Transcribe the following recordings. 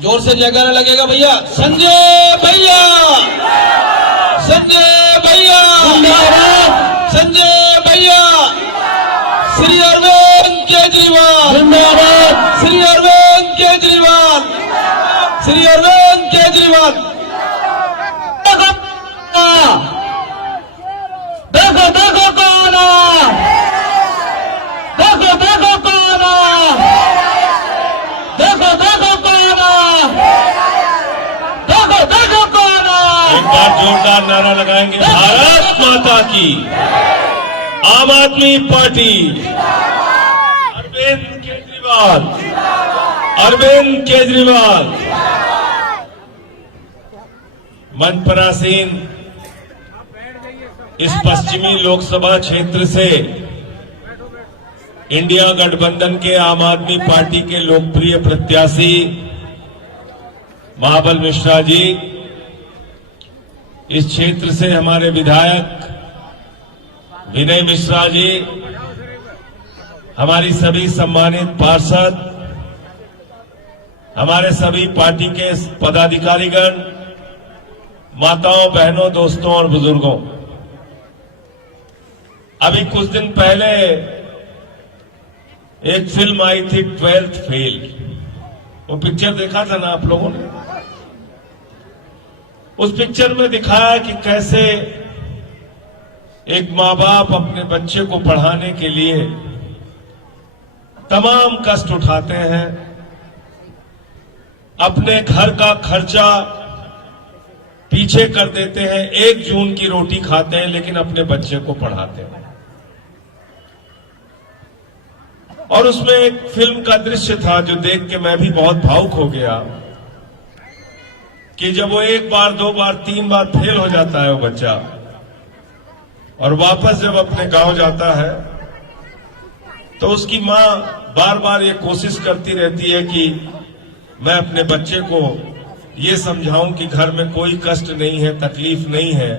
जोर से जयकारा लगेगा भैया। संजय भैया, संजय भैया, संजय भैया, श्री अरविंद केजरीवाल, श्री अरविंद केजरीवाल, श्री अरविंद केजरीवाल। देखो देखो कौन आया, देखो देखो कौन आया, देखो देखो कौन आया, देखो देखो कौन आया। एक बार जोरदार नारा लगाएंगे, भारत माता की, आम आदमी पार्टी, अरविंद केजरीवाल, अरविंद केजरीवाल। मंच पर आसीन इस पश्चिमी लोकसभा क्षेत्र से इंडिया गठबंधन के आम आदमी पार्टी के लोकप्रिय प्रत्याशी महाबल मिश्रा जी, इस क्षेत्र से हमारे विधायक विनय मिश्रा जी, हमारी सभी सम्मानित पार्षद, हमारे सभी पार्टी के पदाधिकारीगण, माताओं, बहनों, दोस्तों और बुजुर्गों, अभी कुछ दिन पहले एक फिल्म आई थी 12th फेल। वो पिक्चर देखा था ना आप लोगों ने? उस पिक्चर में दिखाया कि कैसे एक मां बाप अपने बच्चे को पढ़ाने के लिए तमाम कष्ट उठाते हैं, अपने घर का खर्चा पीछे कर देते हैं, 1 जून की रोटी खाते हैं, लेकिन अपने बच्चे को पढ़ाते हैं। और उसमें एक फिल्म का दृश्य था जो देख के मैं भी बहुत भावुक हो गया कि जब वो 1 बार 2 बार 3 बार फेल हो जाता है वो बच्चा, और वापस जब अपने गांव जाता है तो उसकी मां बार बार ये कोशिश करती रहती है कि मैं अपने बच्चे को ये समझाऊं कि घर में कोई कष्ट नहीं है, तकलीफ नहीं है,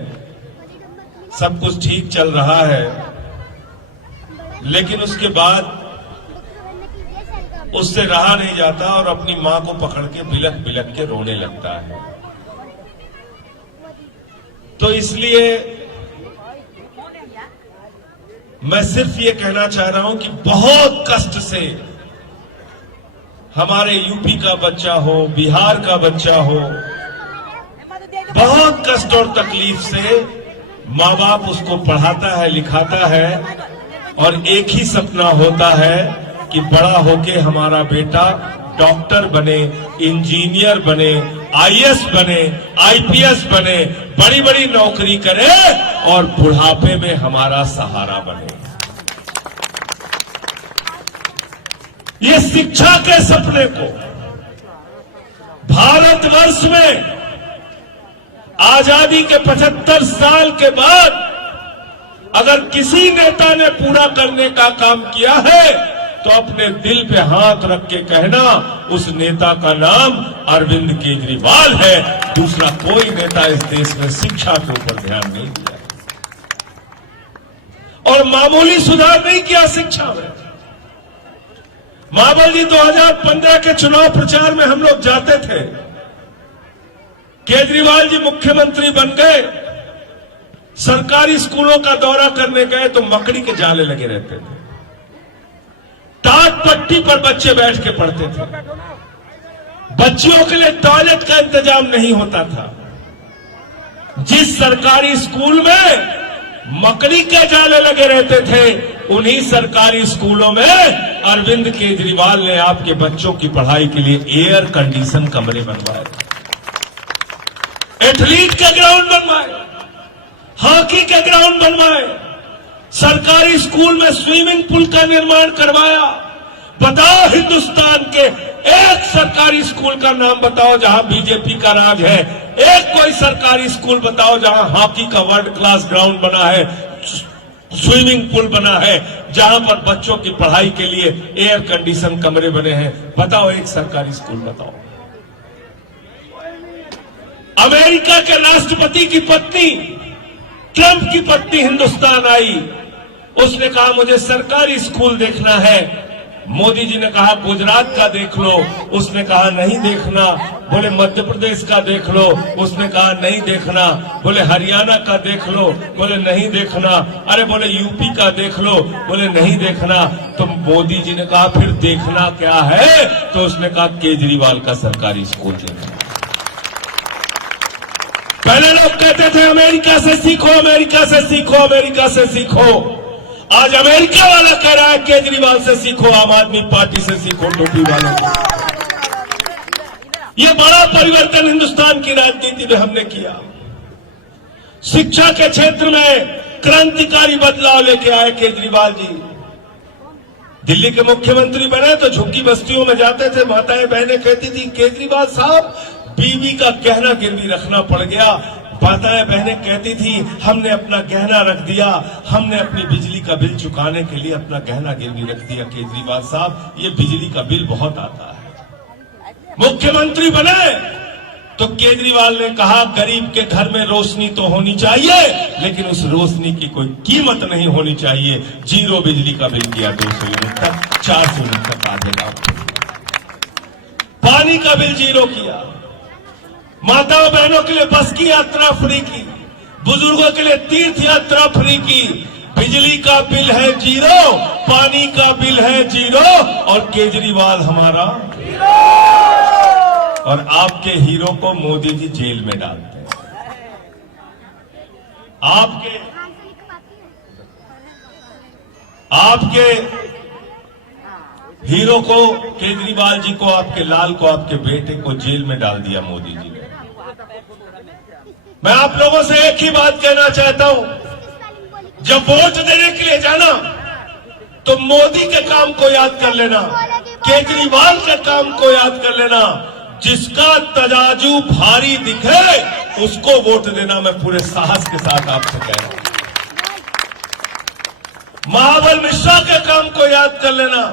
सब कुछ ठीक चल रहा है। लेकिन उसके बाद उससे रहा नहीं जाता और अपनी मां को पकड़ के बिलख बिलख के रोने लगता है। तो इसलिए मैं सिर्फ ये कहना चाह रहा हूं कि बहुत कष्ट से हमारे यूपी का बच्चा हो, बिहार का बच्चा हो, बहुत कष्ट और तकलीफ से मां बाप उसको पढ़ाता है, लिखाता है, और एक ही सपना होता है कि बड़ा होके हमारा बेटा डॉक्टर बने, इंजीनियर बने, आईएएस बने, आईपीएस बने, बड़ी बड़ी नौकरी करे और बुढ़ापे में हमारा सहारा बने। ये शिक्षा के सपने को भारतवर्ष में आजादी के 75 साल के बाद अगर किसी नेता ने पूरा करने का काम किया है तो अपने दिल पे हाथ रख के कहना, उस नेता का नाम अरविंद केजरीवाल है। दूसरा कोई नेता इस देश में शिक्षा के ऊपर ध्यान नहीं दिया और मामूली सुधार नहीं किया शिक्षा में। महाबल जी 2015 के चुनाव प्रचार में हम लोग जाते थे, केजरीवाल जी मुख्यमंत्री बन गए, सरकारी स्कूलों का दौरा करने गए तो मकड़ी के जाले लगे रहते थे, टाट पट्टी पर बच्चे बैठ के पढ़ते थे, बच्चियों के लिए टॉयलेट का इंतजाम नहीं होता था। जिस सरकारी स्कूल में मकड़ी के जाले लगे रहते थे, उन्हीं सरकारी स्कूलों में अरविंद केजरीवाल ने आपके बच्चों की पढ़ाई के लिए एयर कंडीशन कमरे बनवाए, एथलीट के ग्राउंड बनवाए, हॉकी के ग्राउंड बनवाए, सरकारी स्कूल में स्विमिंग पूल का निर्माण करवाया। बताओ हिंदुस्तान के एक सरकारी स्कूल का नाम बताओ जहां बीजेपी का राज है, एक कोई सरकारी स्कूल बताओ जहां हॉकी का वर्ल्ड क्लास ग्राउंड बना है, स्विमिंग पूल बना है, जहां पर बच्चों की पढ़ाई के लिए एयर कंडीशन कमरे बने हैं। बताओ एक सरकारी स्कूल बताओ। अमेरिका के राष्ट्रपति की पत्नी, ट्रंप की पत्नी हिंदुस्तान आई, उसने कहा मुझे सरकारी स्कूल देखना है, मोदी जी ने कहा गुजरात का देख लो, उसने कहा नहीं देखना। बोले मध्य प्रदेश का देख लो, उसने कहा नहीं देखना। बोले हरियाणा का देख लो, बोले नहीं देखना। अरे बोले यूपी का देख लो, बोले नहीं देखना। तो मोदी जी ने कहा फिर देखना क्या है? तो उसने कहा केजरीवाल का सरकारी स्कूल देखना। पहले लोग कहते थे अमेरिका से सीखो, अमेरिका से सीखो, अमेरिका से सीखो। आज अमेरिका वाला कह रहा है केजरीवाल से सीखो, आम आदमी पार्टी से सीखो, टोपी वालों। ये बड़ा परिवर्तन हिंदुस्तान की राजनीति में हमने किया। शिक्षा के क्षेत्र में क्रांतिकारी बदलाव लेके आए केजरीवाल जी। दिल्ली के मुख्यमंत्री बने तो झुग्गी बस्तियों में जाते थे, माताएं बहनें कहती थी केजरीवाल साहब बीवी का गहना गिरवी रखना पड़ गया। माताएं बहनें कहती थी हमने अपना गहना रख दिया, हमने अपनी बिजली का बिल चुकाने के लिए अपना गहना गिरवी रख दिया। केजरीवाल साहब ये बिजली का बिल बहुत आता है। मुख्यमंत्री बने तो केजरीवाल ने कहा गरीब के घर में रोशनी तो होनी चाहिए, लेकिन उस रोशनी की कोई कीमत नहीं होनी चाहिए। जीरो बिजली का बिल किया 200 यूनिट तक, 400 यूनिट तक आ जाएगा। पानी का बिल जीरो किया। माताओं बहनों के लिए बस की यात्रा फ्री की, बुजुर्गों के लिए तीर्थ यात्रा फ्री की। बिजली का बिल है जीरो, पानी का बिल है जीरो, और केजरीवाल हमारा हीरो। और आपके हीरो को मोदी जी जेल में डालते हैं। आपके हीरो को, केजरीवाल जी को, आपके लाल को, आपके बेटे को जेल में डाल दिया मोदी जी ने। मैं आप लोगों से एक ही बात कहना चाहता हूं, जब वोट देने के लिए जाना तो मोदी के काम को याद कर लेना, केजरीवाल के काम को याद कर लेना। जिसका तराजू भारी दिखे उसको वोट देना, मैं पूरे साहस के साथ आपसे कह रहा हूं। महाबल मिश्रा के काम को याद कर लेना,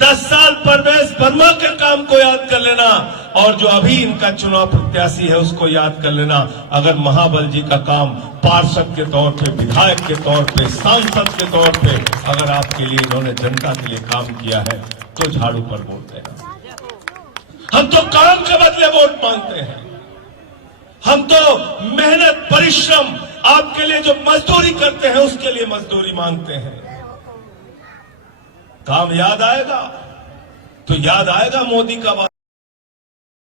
10 साल परवेश वर्मा के काम को याद कर लेना, और जो अभी इनका चुनाव प्रत्याशी है उसको याद कर लेना। अगर महाबल जी का काम पार्षद के तौर पे, विधायक के तौर पे, सांसद के तौर पे अगर आपके लिए इन्होंने जनता के लिए काम किया है तो झाड़ू पर वोट देना। हम तो काम के बदले वोट मांगते हैं। हम तो मेहनत परिश्रम, आपके लिए जो मजदूरी करते हैं उसके लिए मजदूरी मांगते हैं। काम याद आएगा तो याद आएगा मोदी का।